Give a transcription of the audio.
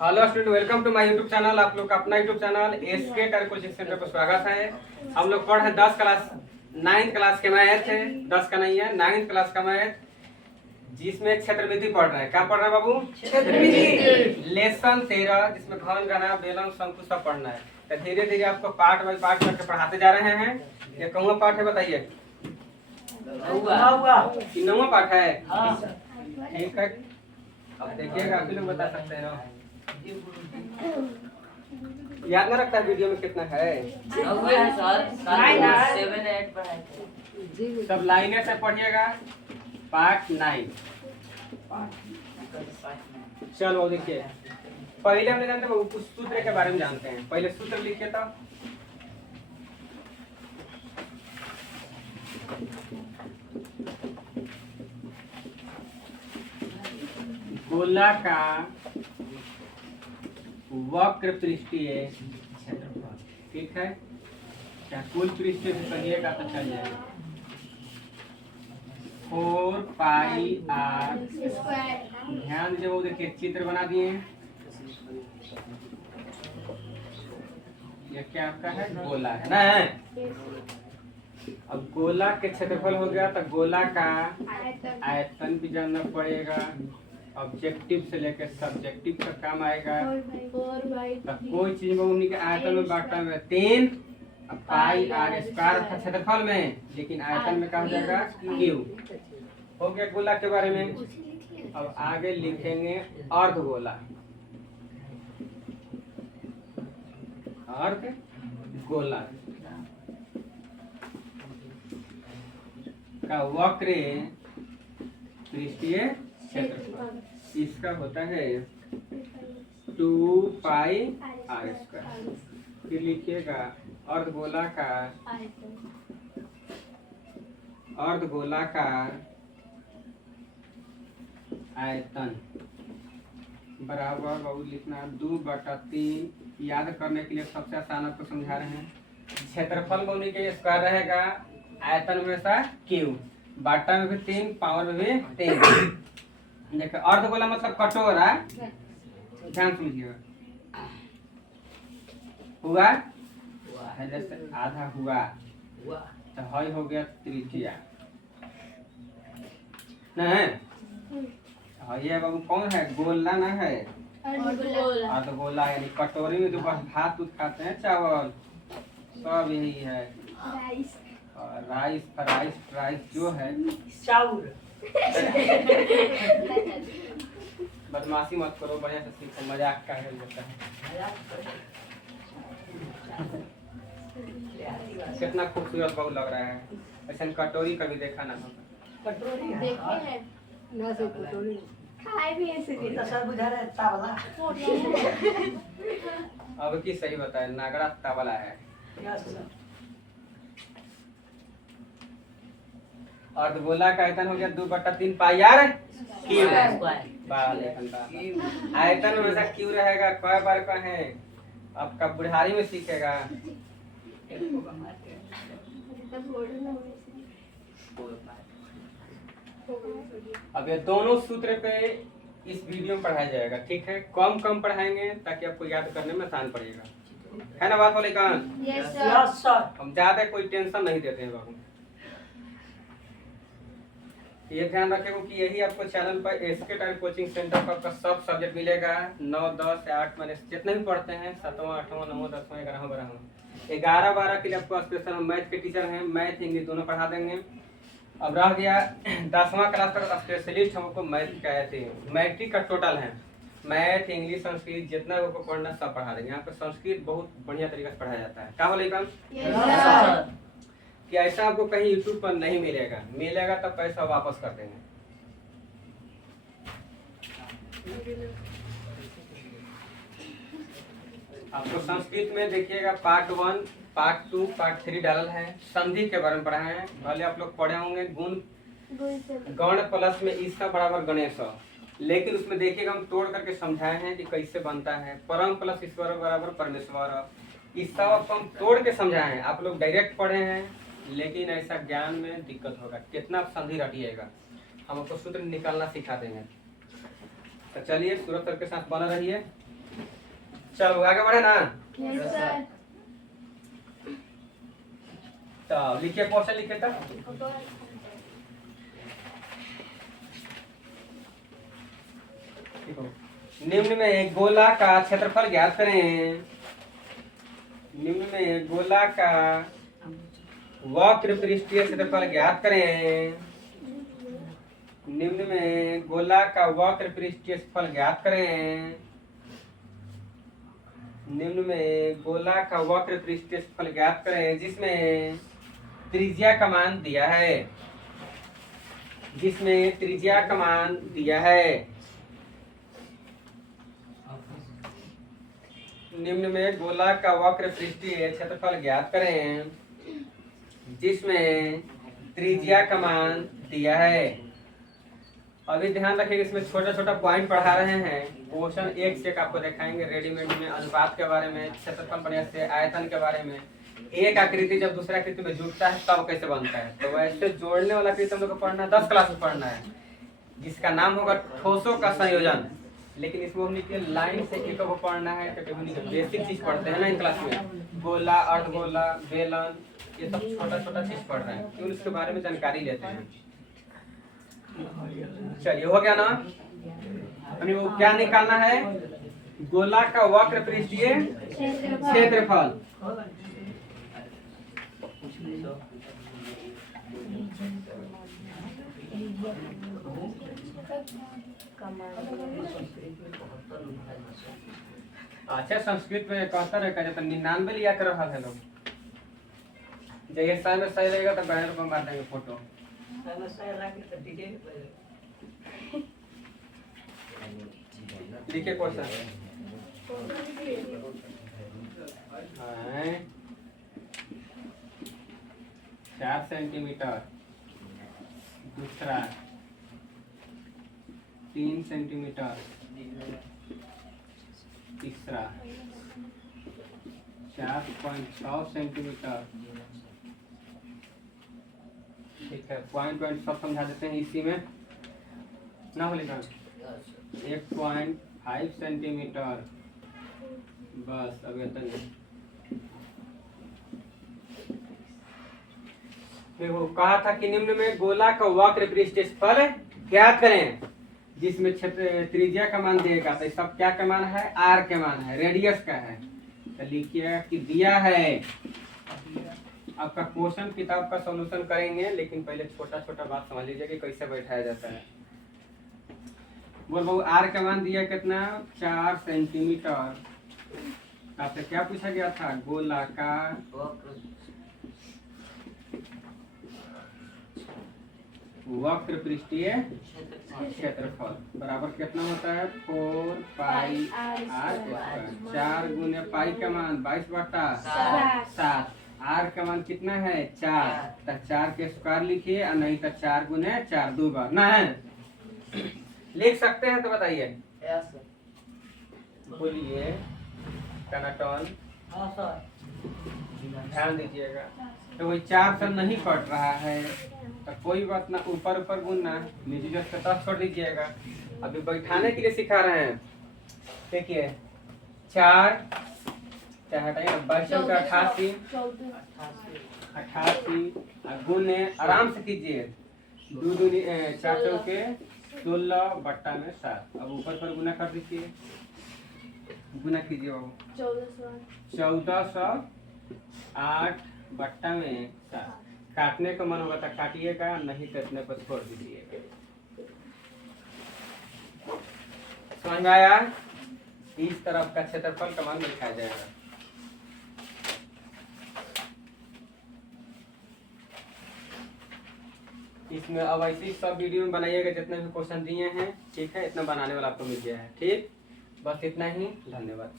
Hello student, welcome to my YouTube channel. आप लोग का अपना YouTube channel SK tyre coaching centre पर स्वागत है। हम लोग पढ़ रहे 10 क्लास 9th क्लास के मैथ है। 10 का नहीं है, 9th क्लास का मैथ, जिसमें क्षेत्रविधि पढ़ रहे हैं। क्या पढ़ रहे हैं बाबू? क्षेत्रविधि लेसन 13, जिसमें घन घना बेलन शंकु सब पढ़ना है। तो धीरे धीरे आपको पार्ट बाय पार्ट करके पढ़ाते जा रहे हैं। ये कौन पार्ट है बताइए? 9वां पार्ट है। ठीक है, अब देखिएगा, आप लोग बता सकते हैं ना। याद ना रखता है वीडियो में कितना है? सब लाइनें से पढ़िएगा। पार्ट 9। चलो देखिए, पहले हमने जानते हैं उस सूत्र के बारे में जानते हैं। पहले सूत्र लिखिए तो गोला का वक्र पृष्ठीय क्षेत्रफल। ठीक है, क्या कुल पृष्ठीय से कहिएगा तो चल जाएगा। 4 पाई आर स्क्वायर। ध्यान दीजिए, वो देखिए चित्र बना दिए हैं। ये क्या आपका है? गोला है ना। अब गोला के क्षेत्रफल हो गया तो गोला का आयतन भी जानना पड़ेगा। ऑब्जेक्टिव से लेकर सब्जेक्टिव का काम आएगा। तो कोई चीज में उन्हीं के आयतन में बांटना है 3 पाई आर स्क्वायर था क्षेत्रफल में, लेकिन आयतन में क्या हो जाएगा? क्यू। हो गया गोला के बारे में। अब आगे लिखेंगे अर्धगोला। अर्धगोला का वक्र पृष्ठीय क्षेत्रफल इसका होता है 2 पाई आर स्क्वायर। फिर लिखिएगा अर्धगोला का आयतन बराबर बहुत लिखना 2/3। याद करने के लिए सबसे आसान आपको समझा रहे हैं। क्षेत्रफल में उन्हीं के स्क्वायर रहेगा, आयतन में सा क्यू, बाटा में भी 3, पावर में भी 3। देखिए अर्धगोला मतलब कटोरा। ध्यान समझिएगा, हुआ जैसे आधा हुआ तो हई हो गया त्रिज्या ना। ये बाबू कौन है? गोला ना है, अर्धगोला। यानी कटोरी में जो बस भात उत खाते हैं, चावल सब यही है। राइस जो है चावल। बदमाशी मत करो, बढ़िया से सीखो। मजाक का है होता है। कितना खूबसूरत बहुत लग रहा है। ऐसा कटोरी कभी देखा ना होगा। कटोरी देखे हैं ना, से कटोरी खाए भी ऐसे नहीं। तो सर बुझा रहा है तावला। अब की सही बताए, नागरा तावला है। अर्धगोला का आयतन हो गया 2/3 पाई आर क्यू। आयतन में वैसा क्यू रहेगा। कई बार का है आपका बुढ़ारी में सीखेगा। अब ये दोनों सूत्र पे इस वीडियो में पढ़ाया जाएगा। ठीक है, कम पढ़ाएंगे ताकि आपको याद करने में आसान पड़ेगा। है ना बात वाले कान? Yes sir. हम ज्यादा कोई टेंशन नहीं देते हैं बाबू। ये ध्यान रखेगा कि यही आपको चैनल पर एसके टायर कोचिंग सेंटर पर आपका सब सब्जेक्ट मिलेगा। 9, 10, 8 मैंने जितने भी पढ़ते हैं, 7वां, 8वां, 9वां, 10वां, 11वां, 12वां, 11, 12 के लिए आपको स्पेशल मैथ के टीचर हैं। मैथ इंग्लिश दोनों पढ़ा देंगे। अब रह गया 10वां क्लास तक स्पेशलिस्ट हमको मैथ का थे। मैट्रिक का टोटल है, मैथ इंग्लिश संस्कृत जितना आपको पढ़ना सब पढ़ा देंगे। यहाँ पे संस्कृत बहुत बढ़िया तरीके से पढ़ाया जाता है। क्या बोलेगा कि ऐसा आपको कहीं यूट्यूब पर नहीं मिलेगा तो पैसा वापस कर देंगे। आपको संस्कृत में देखिएगा पार्ट 1, पार्ट 2, पार्ट 3 डालल है। संधि के बारे में पढ़ा है। भले आप लोग पढ़े होंगे गण प्लस में ईसा बराबर गणेश, लेकिन उसमें देखिएगा हम तोड़ करके समझाए हैं कि कैसे बनता है। परम प्लस ईश्वर बराबर परमेश्वर, ईसा आपको हम तोड़ के समझाए हैं। आप लोग डायरेक्ट पढ़े हैं, लेकिन ऐसा ज्ञान में दिक्कत होगा। कितना संधि रटिएगा, हम आपको सूत्र निकालना सिखा देंगे। तो चलिए सूरत सर के साथ बना रहिए। चलो आगे बढ़े ना। Yes sir. तो लिखिए क्वेश्चन लिखिए तब। देखो, निम्न में गोला का क्षेत्रफल ज्ञात करें। निम्न में गोला का वक्र पृष्ठीय क्षेत्रफल ज्ञात करें। निम्न में गोला का वक्र पृष्ठीय क्षेत्रफल ज्ञात करें। निम्न में गोला का वक्र पृष्ठीय क्षेत्रफल ज्ञात करें जिसमें त्रिज्या का मान दिया है। जिसमें त्रिज्या का मान दिया है। निम्न में गोला का वक्र पृष्ठीय क्षेत्रफल ज्ञात करें जिसमें त्रिज्या का मान दिया है। अभी ध्यान रखिएगा, इसमें छोटा छोटा पॉइंट पढ़ा रहे हैं। क्वेश्चन एक से एक आपको दिखाएंगे रेडीमेड में, अनुपात के बारे में, क्षेत्रफल प्रयास से, आयतन के बारे में। एक आकृति जब दूसरा आकृति में जुड़ता है तब कैसे बनता है, तो वैसे जोड़ने वाला आकृति हम लोग को पढ़ना है, 10 क्लास में पढ़ना है, जिसका नाम होगा ठोसों का संयोजन। लेकिन इसमें हमने के लाइन से एक को पढ़ना है, क्योंकि हमने बेसिक चीज पढ़ते हैं ना इन क्लास में, गोला, अर्धगोला, बेलन, ये सब छोटा छोटा चीज पढ़ रहे हैं, क्यों इसके बारे में जानकारी लेते हैं। चलिए हो गया ना। अभी वो क्या निकालना है, गोला का वक्र पृष्ठीय क्षेत्रफल। अच्छा, संस्कृत में कहता है तो 99 लिया कर रहा है लोग। जब सही में सही रहेगा तो बैनर पर मार देंगे फोटो। लिखिए क्वेश्चन। 4 सेंटीमीटर, दूसरा 3 सेंटीमीटर, तीसरा 4.6 सेंटीमीटर। ठीक है, पॉइंट सब समझा देते हैं इसी में ना हो लिखा। 1.5 सेंटीमीटर, बस अब इतना। देखो कहा था कि निम्न में गोला का वक्र पृष्ठफल ज्ञात करें जिसमें क्षेत्र त्रिज्या का मान देगा, तो सब क्या का मान है, आर के मान है, रेडियस का है। तो लिखिएगा कि दिया है। आपका क्वेश्चन किताब का सॉल्यूशन करेंगे, लेकिन पहले छोटा छोटा बात समझ लीजिए कि कैसे बैठाया जाता है। बोल बहु आर का मान दिया कितना, 4 सेंटीमीटर। आपसे क्या पूछा गया था, गोला का वक्र पृष्ठीय क्षेत्रफल बराबर कितना होता है, 4 पाई आर स्क्वायर। 4 गुने पाई का मान 22/7। आर का मान कितना है, 4, तो 4 के स्क्वायर लिखिए, और नहीं तो 4 गुने 4 2 बार ना है। लिख सकते हैं तो बताइए। बोलिए टनाटन, ध्यान दीजिएगा। तो वही 4 से नहीं कट रहा है तो कोई बात ना, ऊपर ऊपर गुनना, नीचे जो 10 छोड़ दीजिएगा। अभी बैठाने के लिए सिखा रहे हैं। देखिए 4 क्या हटाइए, 88 गुने आराम से कीजिए, 2 दूनी 4 चौके 16/7। अब ऊपर पर गुना कर दीजिए, गुना कीजिए बाबू, 1408/7। काटने का मन होगा तो काटिएगा, नहीं काटने पर छोड़ दीजिएगा। समझ में आया। इस तरफ का क्षेत्रफल का मान लिखा जाएगा। इसमें अब ऐसे सब वीडियो में बनाइएगा जितने भी क्वेश्चन दिए हैं, ठीक है। इतना बनाने वाला आपको मिल गया है, ठीक। बस इतना ही, धन्यवाद।